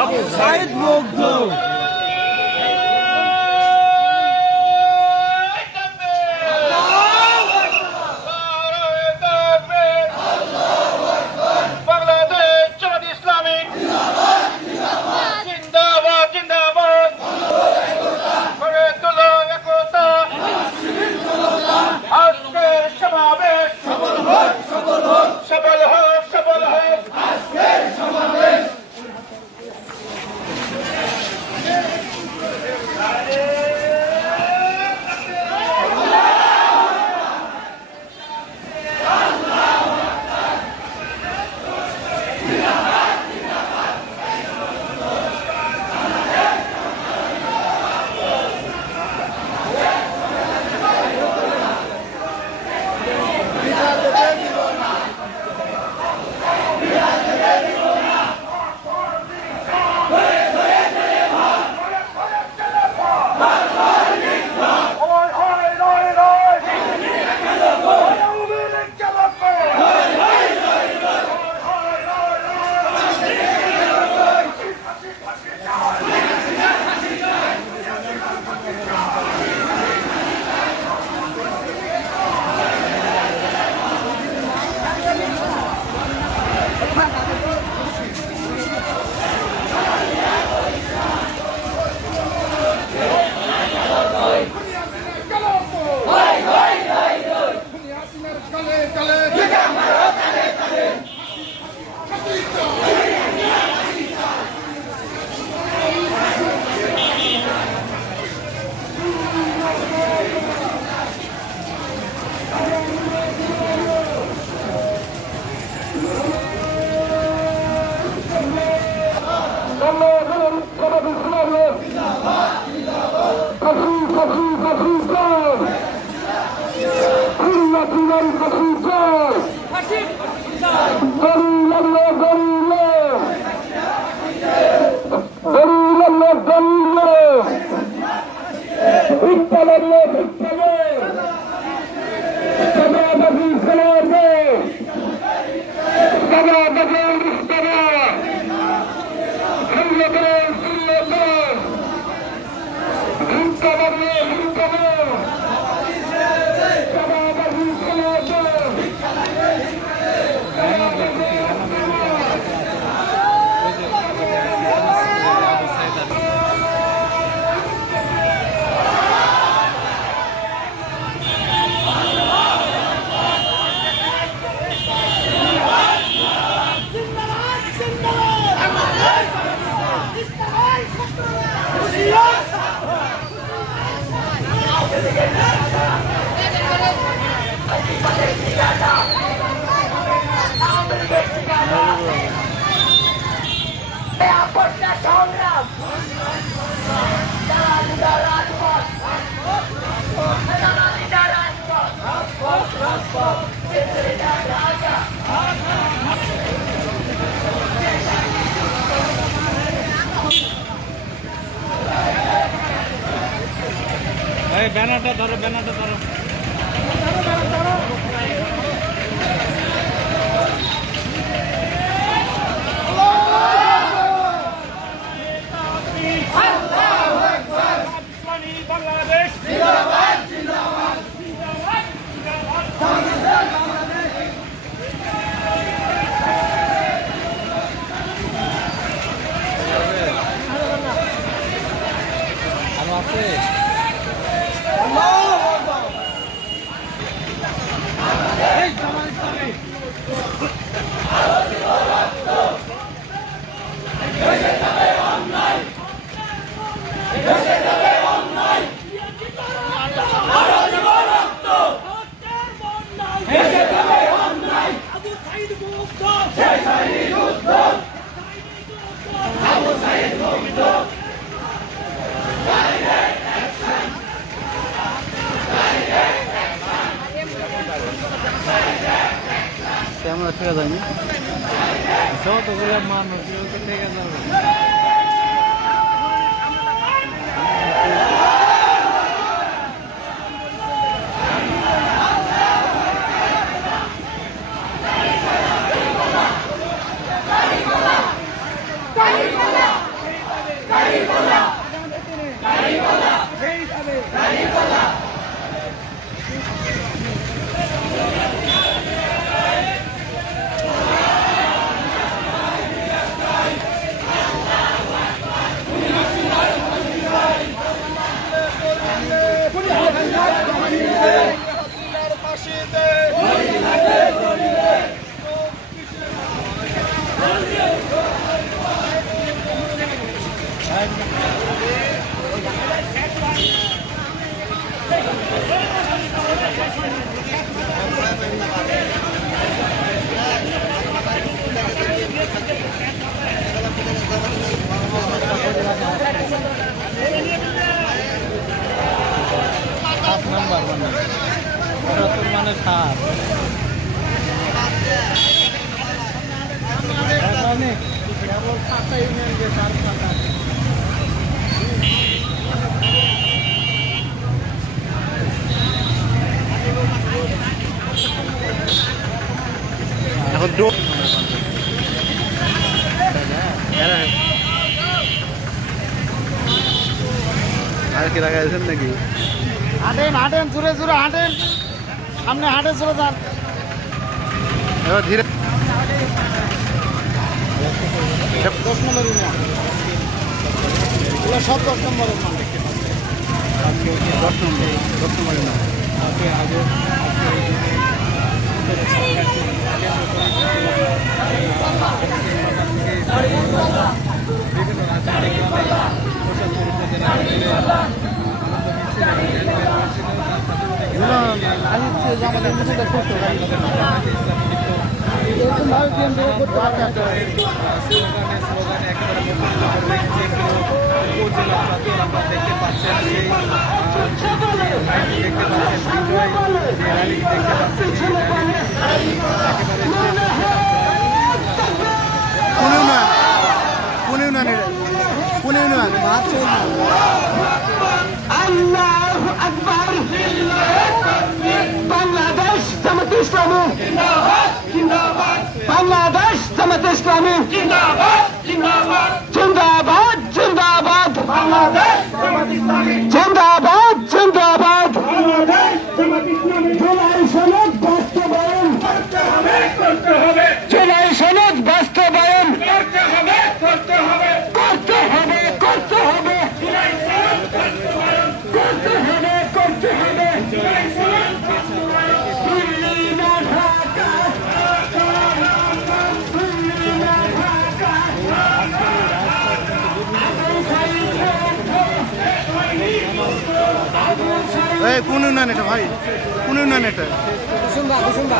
আবু সাইদ মুগ্ধ ব্যানারটা ধরো, ব্যানারটা ধরো। আমরা ঠিক আছে যতগুলো মানুষ ঠিক আছে। ইউনিয়নের সার কেবল 7টা ইউনিয়ন যে সার খাতা এখন আর কি লাগাইছেন নাকি? হাঁটেন হাঁটেন জোরে জোরে হাঁটেন সামনে হাঁটেন চলে যান এবার ধীরে 10 নম্বর ইউনিয়ন এগুলো সব 10 নম্বরের মান 10 নম্বরে না আগে আগে বিভিন্ন রাজনৈতিক প্রচার স্লোগানে একেবারে উপজেলা প্রান্তর আমরা দেখতে পাচ্ছেন সেই দেখতে পাচ্ছেন বিজয় যে র্যালি দেখতে পাচ্ছেন একেবারে কোন ইউনিয়ন কোন ইউনিয়ন আল্লাহু আকবার বাংলাদেশ জামাত ইসলামী জিন্দাবাদ জিন্দাবাদ বাংলাদেশ জামাত ইসলামী জিন্দাবাদ জিন্দাবাদ জিন্দাবাদ জিন্দাবাদ বাংলাদেশ জামাত ইসলামী জিন্দাবাদ জিন্দাবাদ বাংলাদেশ জামাত ইসলামী জুলাই সনদ বাস্তবায়ন করতে হবে জুলাই সনদ বাস্তবায়ন করতে হবে করতে হবে করতে হবে করতে হবে জুলাই সনদ বাস্তবায়ন করতে হবে করতে হবে জুলাই সনদ বাস্তবায়ন দিল্লি না ঢাকা দিল্লি না ঢাকা এই কোন ইউনিয়ন এটা ভাই কোন ইউনিয়ন এটা শুনবা শুনবা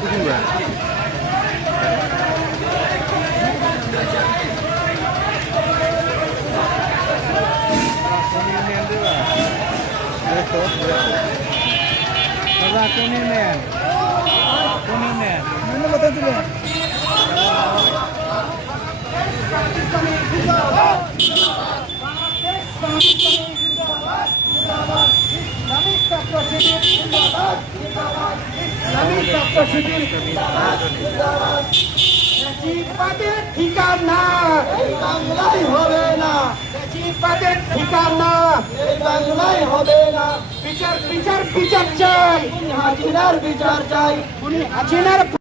কোন ইউনিয়ন ঠিকানা এই বাংলায় হবে না চিপাদের ঠিকানা এই বাংলায় হবে না বিচার বিচার বিচার চাই হাজিনার বিচার চাই উনি হাজিনার